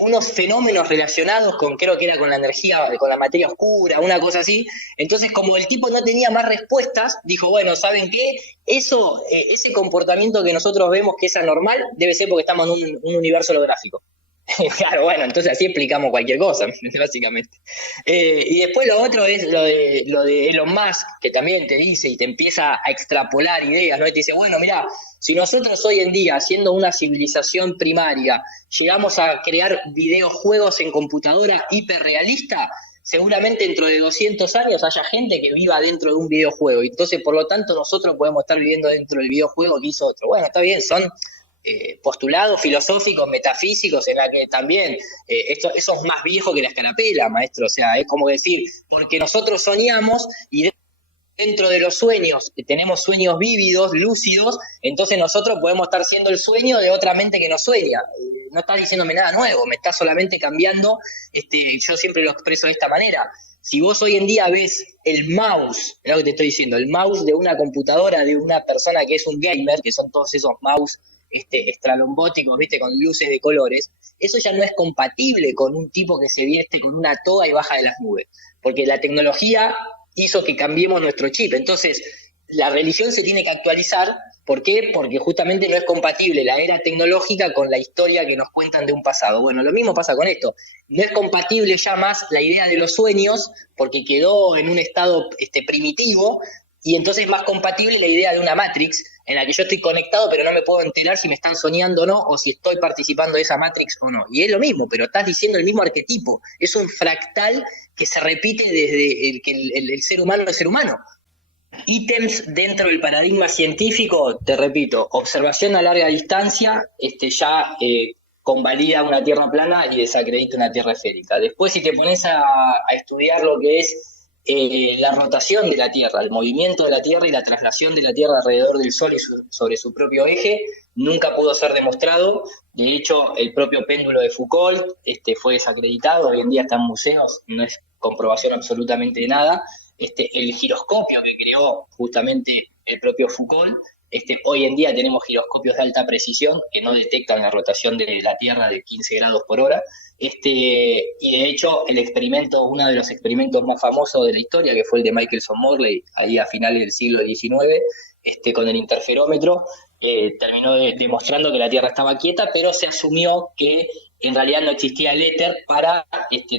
unos fenómenos relacionados con, creo que era con la energía, con la materia oscura, una cosa así. Entonces, como el tipo no tenía más respuestas, dijo, bueno, ¿saben qué? Ese comportamiento que nosotros vemos que es anormal, debe ser porque estamos en un universo holográfico. Claro, bueno, entonces así explicamos cualquier cosa, básicamente. Y después lo otro es lo de Elon Musk, que también te dice y te empieza a extrapolar ideas, ¿no? Y te dice, bueno, mirá, si nosotros hoy en día, siendo una civilización primaria, llegamos a crear videojuegos en computadora hiperrealista, seguramente dentro de 200 años haya gente que viva dentro de un videojuego. Entonces, por lo tanto, nosotros podemos estar viviendo dentro del videojuego que hizo otro. Bueno, está bien, son postulados filosóficos, metafísicos, en la que también eso es más viejo que la escarapela, maestro. O sea, es como decir, porque nosotros soñamos y dentro de los sueños tenemos sueños vívidos, lúcidos, entonces nosotros podemos estar siendo el sueño de otra mente que no sueña. No estás diciéndome nada nuevo, me estás solamente cambiando, yo siempre lo expreso de esta manera. Si vos hoy en día ves el mouse, es lo que te estoy diciendo, el mouse de una computadora, de una persona que es un gamer, que son todos esos mouse estralombóticos, ¿viste? Con luces de colores, eso ya no es compatible con un tipo que se vieste con una toga y baja de las nubes, porque la tecnología hizo que cambiemos nuestro chip. Entonces, la religión se tiene que actualizar. ¿Por qué? Porque justamente no es compatible la era tecnológica con la historia que nos cuentan de un pasado. Bueno, lo mismo pasa con esto. No es compatible ya más la idea de los sueños, porque quedó en un estado primitivo, y entonces es más compatible la idea de una Matrix, en la que yo estoy conectado, pero no me puedo enterar si me están soñando o no, o si estoy participando de esa Matrix o no. Y es lo mismo, pero estás diciendo el mismo arquetipo. Es un fractal que se repite desde el ser humano al ser humano. Ítems dentro del paradigma científico, te repito, observación a larga distancia, ya convalida una Tierra plana y desacredita una Tierra esférica. Después, si te pones a estudiar lo que es la rotación de la Tierra, el movimiento de la Tierra y la traslación de la Tierra alrededor del Sol y sobre su propio eje, nunca pudo ser demostrado. De hecho, el propio péndulo de Foucault fue desacreditado, hoy en día está en museos, no es comprobación absolutamente de nada. El giroscopio que creó justamente el propio Foucault, hoy en día tenemos giroscopios de alta precisión que no detectan la rotación de la Tierra de 15 grados por hora. Y de hecho, uno de los experimentos más famosos de la historia, que fue el de Michelson-Morley, ahí a finales del siglo XIX, con el interferómetro, terminó demostrando que la Tierra estaba quieta, pero se asumió que en realidad no existía el éter para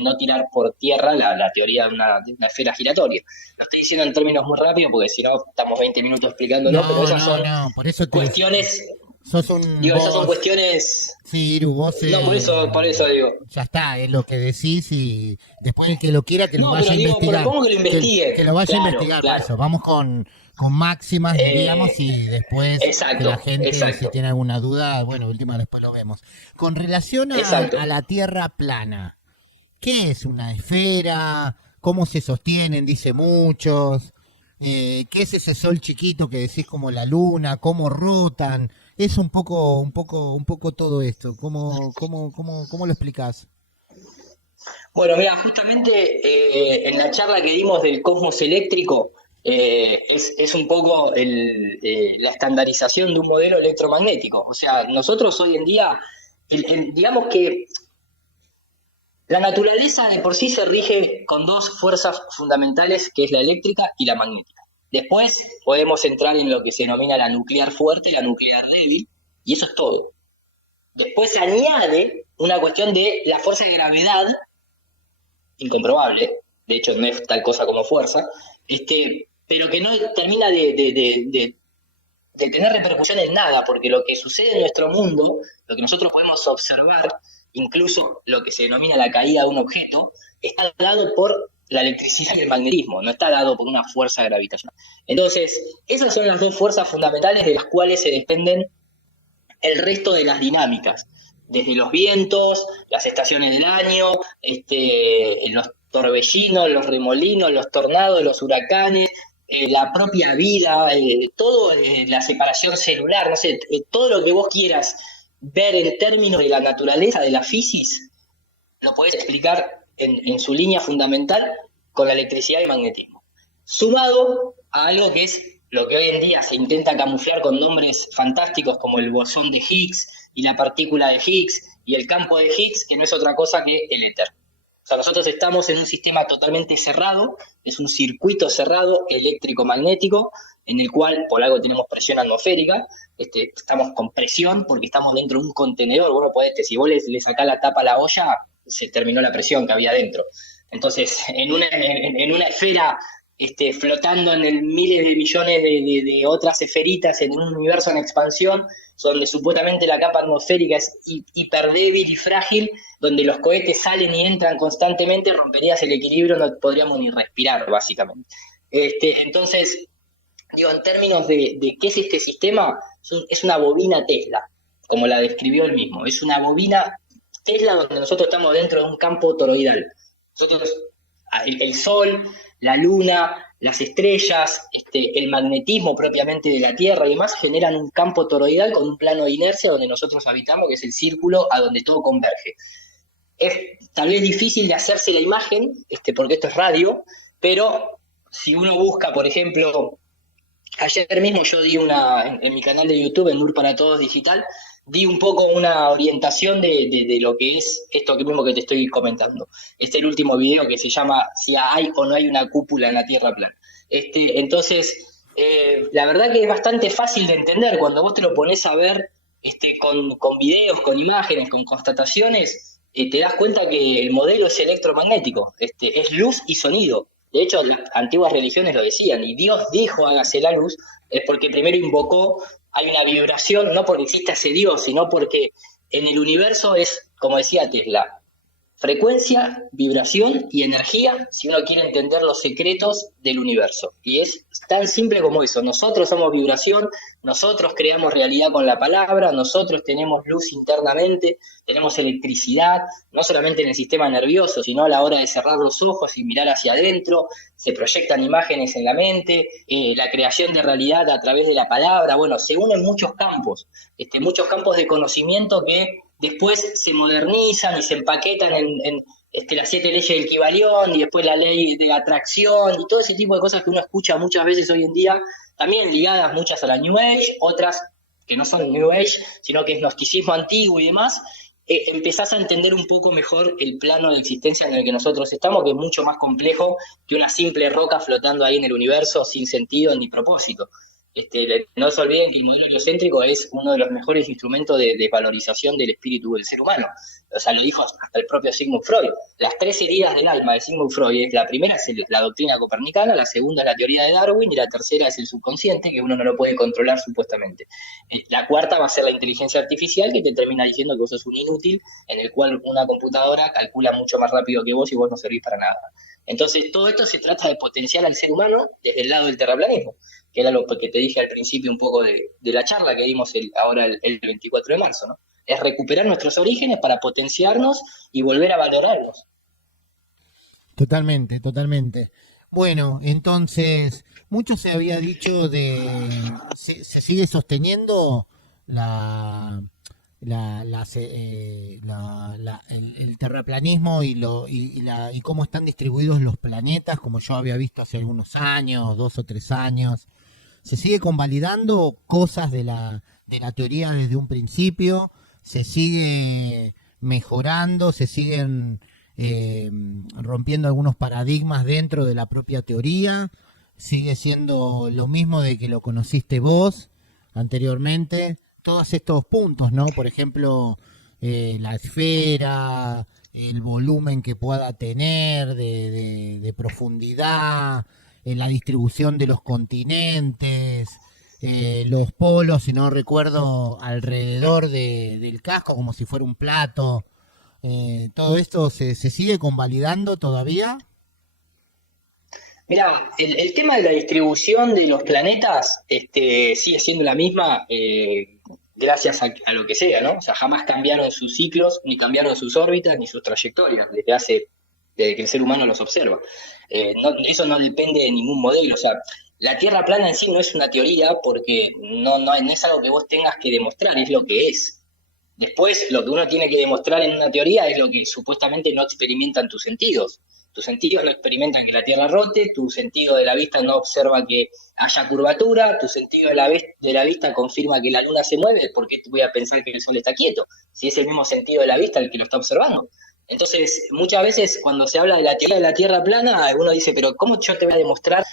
no tirar por tierra la teoría de una esfera giratoria. Lo estoy diciendo en términos muy rápidos, porque si no, estamos 20 minutos explicándolo, pero esas son por eso cuestiones. Sos un Digo, esas son vos, cuestiones. sí, Iru, vos No, por eso digo. ya está, es lo que decís y después el que lo quiera que lo No, vaya pero a digo, investigar. propongo que lo investigue. Que lo vaya a Claro, investigar, por claro. eso. Vamos con máximas, diríamos, y después que la Exacto, gente, si exacto, tiene alguna duda, bueno, última después lo vemos. Con relación exacto. a la Tierra plana, ¿qué es una esfera? ¿Cómo se sostienen? Dice muchos. ¿Qué es ese sol chiquito que decís como la luna? ¿Cómo rotan? Es un poco todo esto. ¿Cómo lo explicás? Bueno, mira, justamente en la charla que dimos del cosmos eléctrico, es un poco la estandarización de un modelo electromagnético. O sea, nosotros hoy en día, digamos que la naturaleza de por sí se rige con dos fuerzas fundamentales, que es la eléctrica y la magnética. Después podemos entrar en lo que se denomina la nuclear fuerte y la nuclear débil, y eso es todo. Después se añade una cuestión de la fuerza de gravedad, incomprobable, de hecho no es tal cosa como fuerza, pero que no termina de tener repercusión en nada, porque lo que sucede en nuestro mundo, lo que nosotros podemos observar, incluso lo que se denomina la caída de un objeto, está dado por la electricidad y el magnetismo, no está dado por una fuerza gravitacional. Entonces, esas son las dos fuerzas fundamentales de las cuales se desprenden el resto de las dinámicas, desde los vientos, las estaciones del año, los torbellinos, los remolinos, los tornados, los huracanes, la propia vida, todo, la separación celular, no sé, todo lo que vos quieras ver en términos de la naturaleza, de la fisis, lo podés explicar en su línea fundamental con la electricidad y el magnetismo. Sumado a algo que es lo que hoy en día se intenta camuflar con nombres fantásticos como el bosón de Higgs y la partícula de Higgs y el campo de Higgs, que no es otra cosa que el éter. O sea, nosotros estamos en un sistema totalmente cerrado, es un circuito cerrado eléctrico-magnético, en el cual por algo tenemos presión atmosférica, estamos con presión porque estamos dentro de un contenedor. Bueno, si vos le sacás la tapa a la olla, se terminó la presión que había dentro. Entonces, en una esfera flotando en miles de millones de otras esferitas en un universo en expansión, donde supuestamente la capa atmosférica es hiper débil y frágil, donde los cohetes salen y entran constantemente, romperías el equilibrio, no podríamos ni respirar, básicamente. Entonces, digo, en términos de qué es este sistema, es una bobina Tesla, como la describió él mismo. Es una bobina Tesla donde nosotros estamos dentro de un campo toroidal. Nosotros, el Sol, la Luna, las estrellas, el magnetismo propiamente de la Tierra y demás generan un campo toroidal con un plano de inercia donde nosotros habitamos, que es el círculo a donde todo converge. Es tal vez difícil de hacerse la imagen, porque esto es radio, pero si uno busca, por ejemplo, ayer mismo yo di en mi canal de YouTube, en NUR para Todos Digital, di un poco una orientación de lo que es esto mismo que te estoy comentando. Este es el último video que se llama Si hay o no hay una cúpula en la Tierra plana. Entonces, la verdad que es bastante fácil de entender cuando vos te lo pones a ver con videos, con imágenes, con constataciones, te das cuenta que el modelo es electromagnético, es luz y sonido. De hecho, las antiguas religiones lo decían, y Dios dijo hágase la luz, es porque primero invocó, hay una vibración, no porque exista ese Dios, sino porque en el universo es, como decía Tesla, frecuencia, vibración y energía, si uno quiere entender los secretos del universo. Y es tan simple como eso. Nosotros somos vibración, nosotros creamos realidad con la palabra, nosotros tenemos luz internamente, tenemos electricidad, no solamente en el sistema nervioso, sino a la hora de cerrar los ojos y mirar hacia adentro, se proyectan imágenes en la mente, la creación de realidad a través de la palabra. Bueno, se unen muchos campos de conocimiento que después se modernizan y se empaquetan en las 7 leyes del Kybalión y después la ley de la atracción y todo ese tipo de cosas que uno escucha muchas veces hoy en día, también ligadas muchas a la New Age, otras que no son New Age, sino que es gnosticismo antiguo y demás. Empezás a entender un poco mejor el plano de existencia en el que nosotros estamos, que es mucho más complejo que una simple roca flotando ahí en el universo sin sentido ni propósito. No se olviden que el modelo heliocéntrico es uno de los mejores instrumentos de valorización del espíritu del ser humano. O sea, lo dijo hasta el propio Sigmund Freud. Las 3 heridas del alma de Sigmund Freud, la primera es la doctrina copernicana, la segunda es la teoría de Darwin y la tercera es el subconsciente, que uno no lo puede controlar supuestamente. La cuarta va a ser la inteligencia artificial, que te termina diciendo que vos sos un inútil, en el cual una computadora calcula mucho más rápido que vos y vos no servís para nada. Entonces, todo esto se trata de potenciar al ser humano desde el lado del terraplanismo, que era lo que te dije al principio un poco de la charla que dimos ahora el 24 de marzo, ¿no? Es recuperar nuestros orígenes para potenciarnos y volver a valorarlos. Totalmente, totalmente. Bueno, entonces, mucho se había dicho se sigue sosteniendo la, el terraplanismo y cómo están distribuidos los planetas, como yo había visto hace algunos años, 2 o 3 años. Se sigue convalidando cosas de la teoría desde un principio, se sigue mejorando, se siguen rompiendo algunos paradigmas dentro de la propia teoría, sigue siendo lo mismo de que lo conociste vos anteriormente, todos estos puntos, ¿no? Por ejemplo, la esfera, el volumen que pueda tener de profundidad, la distribución de los continentes, los polos, si no recuerdo, alrededor del casco, como si fuera un plato. ¿Todo esto se sigue convalidando todavía? Mirá, el tema de la distribución de los planetas sigue siendo la misma gracias a lo que sea, ¿no? O sea, jamás cambiaron sus ciclos, ni cambiaron sus órbitas, ni sus trayectorias, desde que el ser humano los observa. Eso no depende de ningún modelo, o sea, la Tierra plana en sí no es una teoría porque no es algo que vos tengas que demostrar, es lo que es. Después, lo que uno tiene que demostrar en una teoría es lo que supuestamente no experimentan tus sentidos. Tus sentidos no experimentan que la Tierra rote, tu sentido de la vista no observa que haya curvatura, tu sentido de la vista confirma que la Luna se mueve, ¿por qué voy a pensar que el Sol está quieto? Si es el mismo sentido de la vista el que lo está observando. Entonces, muchas veces cuando se habla de la teoría de la Tierra plana, uno dice, pero ¿cómo yo te voy a demostrar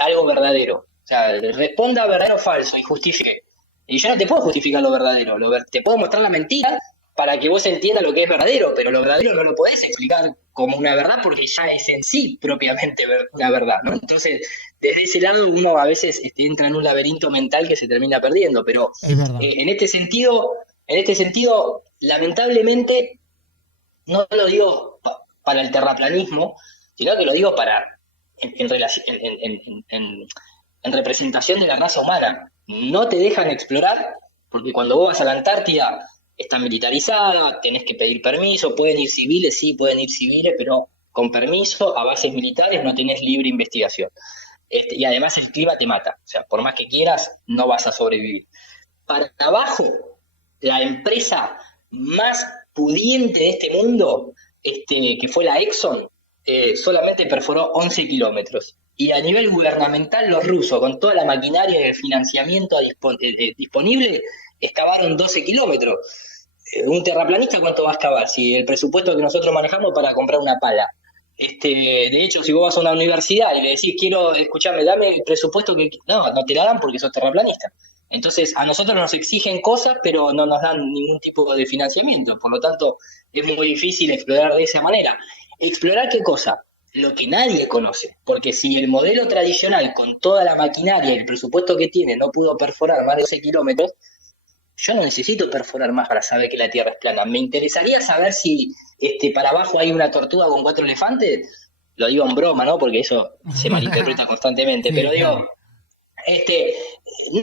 algo verdadero? O sea, responda verdadero o falso y justifique. Y yo no te puedo justificar lo verdadero, te puedo mostrar la mentira para que vos entiendas lo que es verdadero, pero lo verdadero no lo podés explicar como una verdad porque ya es en sí propiamente una verdad, ¿no? Entonces, desde ese lado uno a veces entra en un laberinto mental que se termina perdiendo, pero en este sentido, lamentablemente, no lo digo para el terraplanismo, sino que lo digo para en representación de la raza humana. No te dejan explorar, porque cuando vos vas a la Antártida está militarizada, tenés que pedir permiso, pueden ir civiles, sí, pueden ir civiles, pero con permiso, a bases militares no tenés libre investigación. Y además el clima te mata, o sea, por más que quieras, no vas a sobrevivir. Para abajo, la empresa más pudiente de este mundo, que fue la Exxon, solamente perforó 11 kilómetros. Y a nivel gubernamental, los rusos, con toda la maquinaria y el financiamiento disponible, excavaron 12 kilómetros. Un terraplanista, ¿cuánto va a excavar? Si el presupuesto que nosotros manejamos para comprar una pala. De hecho, si vos vas a una universidad y le decís, escuchame, dame el presupuesto que... No te la dan porque sos terraplanista. Entonces, a nosotros nos exigen cosas, pero no nos dan ningún tipo de financiamiento. Por lo tanto, es muy difícil explorar de esa manera. ¿Explorar qué cosa? Lo que nadie conoce. Porque si el modelo tradicional, con toda la maquinaria y el presupuesto que tiene, no pudo perforar más de 12 kilómetros, yo no necesito perforar más para saber que la Tierra es plana. Me interesaría saber si para abajo hay una tortuga con 4 elefantes. Lo digo en broma, ¿no? Porque eso se malinterpreta constantemente. Sí, pero digo,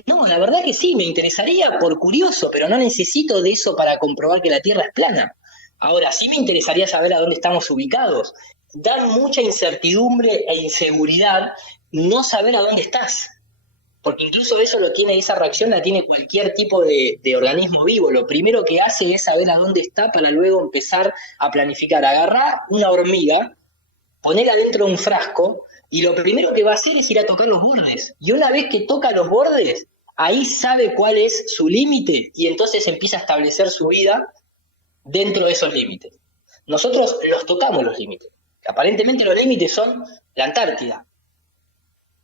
no, la verdad que sí, me interesaría por curioso, pero no necesito de eso para comprobar que la Tierra es plana. Ahora, sí me interesaría saber a dónde estamos ubicados. Da mucha incertidumbre e inseguridad no saber a dónde estás. Porque incluso esa reacción la tiene cualquier tipo de organismo vivo. Lo primero que hace es saber a dónde está para luego empezar a planificar. Agarrar una hormiga, ponerla dentro de un frasco, y lo primero que va a hacer es ir a tocar los bordes. Y una vez que toca los bordes, ahí sabe cuál es su límite y entonces empieza a establecer su vida dentro de esos límites. Nosotros los tocamos los límites. Aparentemente los límites son la Antártida.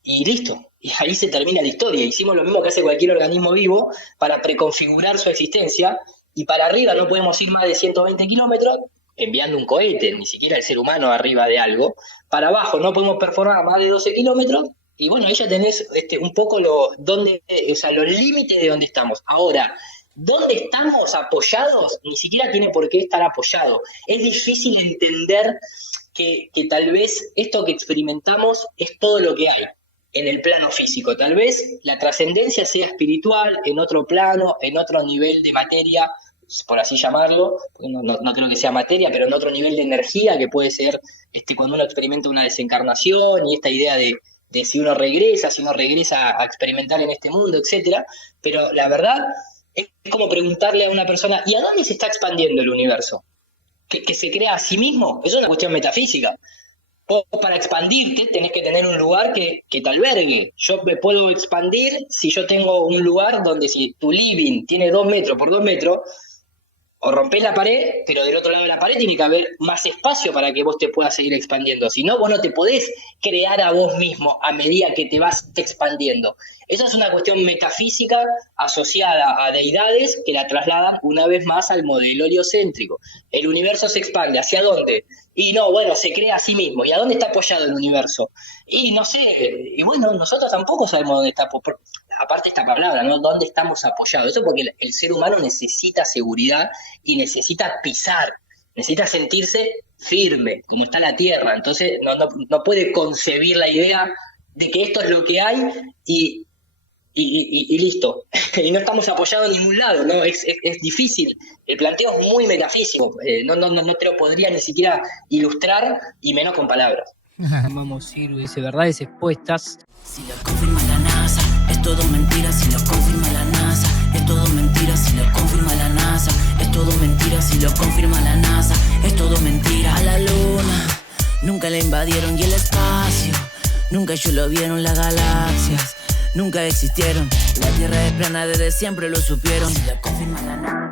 Y listo. Y ahí se termina la historia. Hicimos lo mismo que hace cualquier organismo vivo para preconfigurar su existencia, y para arriba no podemos ir más de 120 kilómetros enviando un cohete, ni siquiera el ser humano arriba de algo. Para abajo no podemos perforar más de 12 kilómetros, y bueno, ahí ya tenés un poco los límites de dónde estamos. Ahora, ¿dónde estamos apoyados? Ni siquiera tiene por qué estar apoyado. Es difícil entender que tal vez esto que experimentamos es todo lo que hay en el plano físico. Tal vez la trascendencia sea espiritual, en otro plano, en otro nivel de materia, por así llamarlo, no creo que sea materia, pero en otro nivel de energía, que puede ser cuando uno experimenta una desencarnación y esta idea de si uno regresa a experimentar en este mundo, etcétera. Pero la verdad es como preguntarle a una persona, ¿y a dónde se está expandiendo el universo? ¿Que se crea a sí mismo? Es una cuestión metafísica. Vos, para expandirte tenés que tener un lugar que te albergue. Yo me puedo expandir si yo tengo un lugar donde, si tu living tiene 2 metros por 2 metros, o rompés la pared, pero del otro lado de la pared tiene que haber más espacio para que vos te puedas seguir expandiendo. Si no, vos no te podés crear a vos mismo a medida que te vas expandiendo. Esa es una cuestión metafísica asociada a deidades que la trasladan una vez más al modelo heliocéntrico. El universo se expande, ¿hacia dónde? Y no, bueno, se crea a sí mismo. ¿Y a dónde está apoyado el universo? Y no sé, y bueno, nosotros tampoco sabemos dónde está, aparte esta palabra, ¿no? ¿Dónde estamos apoyados? Eso porque el ser humano necesita seguridad y necesita pisar, necesita sentirse firme, como está la Tierra. Entonces no puede concebir la idea de que esto es lo que hay y listo. Y no estamos apoyados en ningún lado, ¿no? Es difícil. El planteo es muy metafísico. No te lo podría ni siquiera ilustrar, y menos con palabras. Vamos, Ciru dice verdades expuestas. Si lo confirma la NASA, es todo mentira. Si lo confirma la NASA, es todo mentira. Si lo confirma la NASA, es todo mentira. Si lo confirma la NASA, es todo mentira. A la luna nunca la invadieron, y el espacio nunca ellos lo vieron. Las galaxias nunca existieron. La Tierra es plana, desde siempre lo supieron. Si lo confirma la NASA.